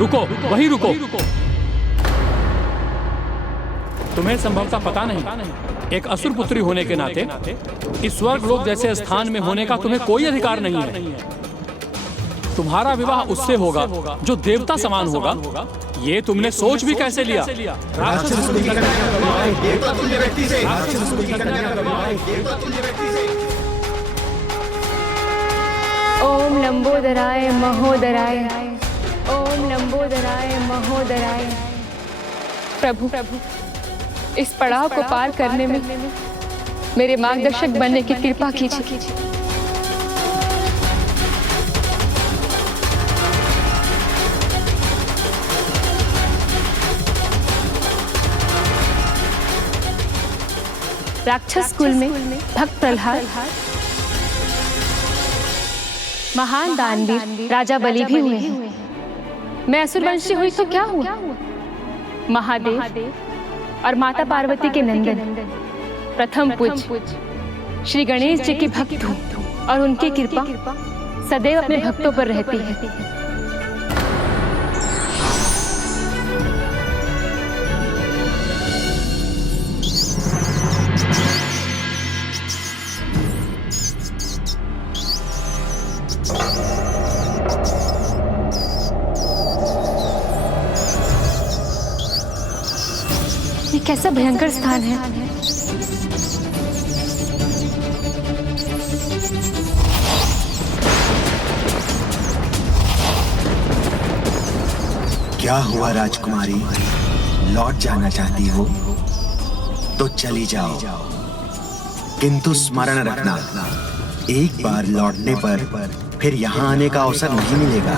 रुको, वहीं रुको। तुम्हें संभवतः पता नहीं, एक असुर पुत्री होने के नाते इस स्वर्ग लोक जैसे स्थान में होने का तुम्हें कोई अधिकार नहीं है। तुम्हारा विवाह उससे होगा जो देवता समान होगा। ये तुमने सोच भी कैसे लिया? ओम लंबोदराय महोदराय, ओम लंबोदराय महोदराय। प्रभु प्रभु, इस पड़ाव को पार करने में मेरे मार्गदर्शक बनने की कृपा कीजिए। राक्षस कुल में भक्त प्रहलाद, महान दानवीर राजा बलि भी हुए हैं। मैं असुरवंशी हुई तो क्या हुआ? महादेव और माता पार्वती के नंदन प्रथम पूज्य श्री गणेश जी की भक्त हूँ और उनकी कृपा सदैव अपने भक्तों पर रहती है। ये कैसा भयंकर स्थान है। क्या हुआ राजकुमारी? लौट जाना चाहती हो तो चली जाओ, किंतु स्मरण रखना, एक बार लौटने पर फिर यहाँ आने का अवसर नहीं मिलेगा।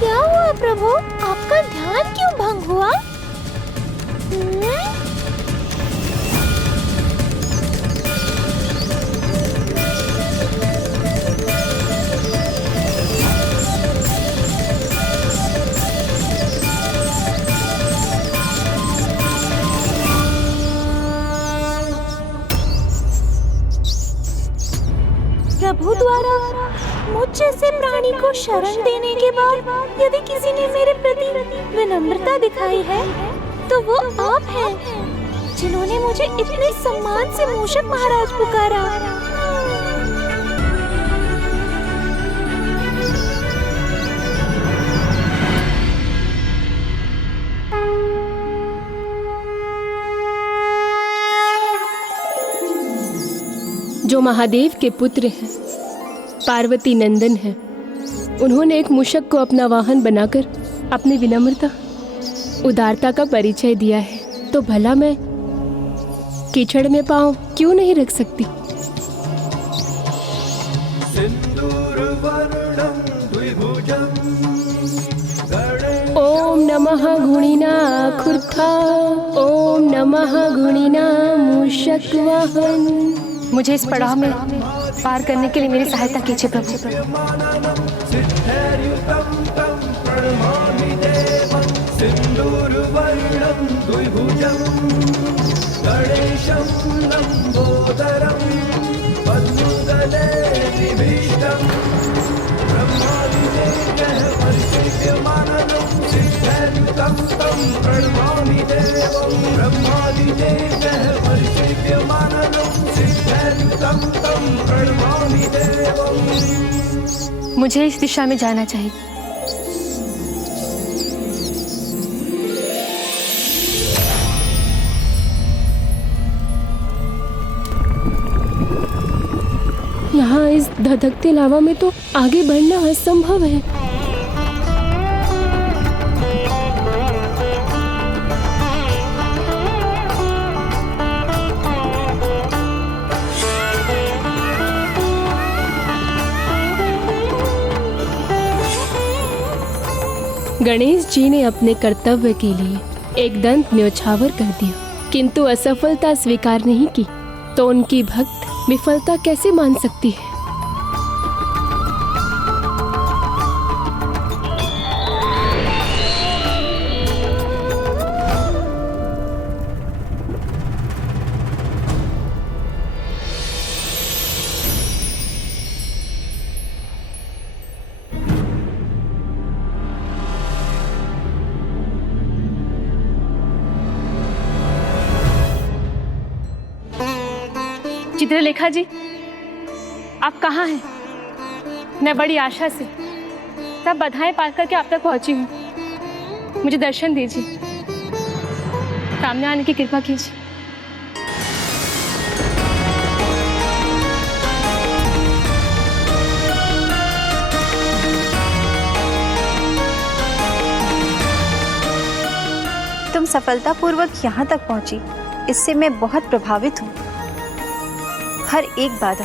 क्या हुआ प्रभु? आपका ध्यान क्यों भंग हुआ? प्रभु द्वारा मुझ जैसे प्राणी को शरण देने के बाद यदि किसी ने मेरे प्रति विनम्रता दिखाई है तो वो आप हैं, जिन्होंने मुझे इतने सम्मान से मूषक महाराज पुकारा। जो महादेव के पुत्र हैं, पार्वती नंदन हैं, उन्होंने एक मूषक को अपना वाहन बनाकर अपनी विनम्रता, उदारता का परिचय दिया है, तो भला मैं कीचड़ में पांव क्यों नहीं रख सकती? ओम नमः गुणिनाखुर्था, ओम नमः गुणिना मूषक वाहन। मुझे इस पड़ाव में पार करने के लिए मेरी सहायता कीजिए प्रभु। मुझे इस दिशा में जाना चाहिए। यहाँ इस धधकते लावा में तो आगे बढ़ना असंभव है। गणेश जी ने अपने कर्तव्य के लिए एक दंत न्योछावर कर दिया, किंतु असफलता स्वीकार नहीं की, तो उनकी भक्त विफलता कैसे मान सकती है? चित्रलेखा जी, आप कहाँ हैं? मैं बड़ी आशा से सब बाधाएं पार करके आप तक पहुंची हूँ। मुझे दर्शन दीजिए, सामने आने की कृपा कीजिए। तुम सफलतापूर्वक यहाँ तक पहुँची, इससे मैं बहुत प्रभावित हूँ। हर एक बाधा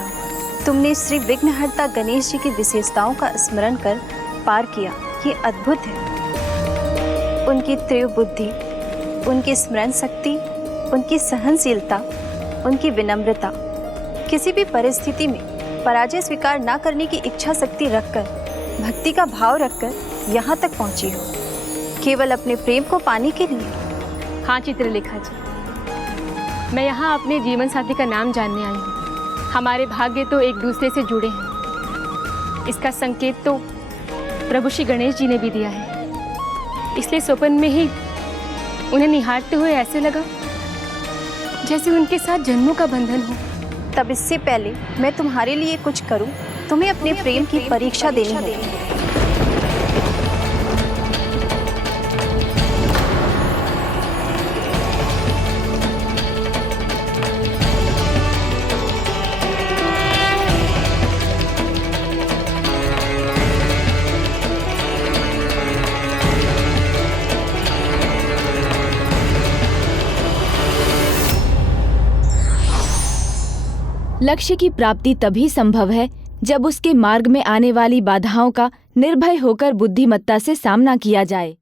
तुमने श्री विघ्नहर्ता गणेश जी की विशेषताओं का स्मरण कर पार किया, ये अद्भुत है। उनकी तीव्र बुद्धि, उनकी स्मरण शक्ति, उनकी सहनशीलता, उनकी विनम्रता, किसी भी परिस्थिति में पराजय स्वीकार न करने की इच्छा शक्ति रखकर, भक्ति का भाव रखकर यहाँ तक पहुँची हो, केवल अपने प्रेम को पाने के लिए। हाँ चित्रलेखा जी, मैं यहाँ अपने जीवन साथी का नाम जानने आई हूँ। हमारे भाग्य तो एक दूसरे से जुड़े हैं, इसका संकेत तो प्रभु श्री गणेश जी ने भी दिया है। इसलिए स्वप्न में ही उन्हें निहारते हुए ऐसे लगा जैसे उनके साथ जन्मों का बंधन हो। तब इससे पहले मैं तुम्हारे लिए कुछ करूं, तुम्हें अपने प्रेम की परीक्षा देनी होगी। लक्ष्य की प्राप्ति तभी संभव है जब उसके मार्ग में आने वाली बाधाओं का निर्भय होकर बुद्धिमत्ता से सामना किया जाए।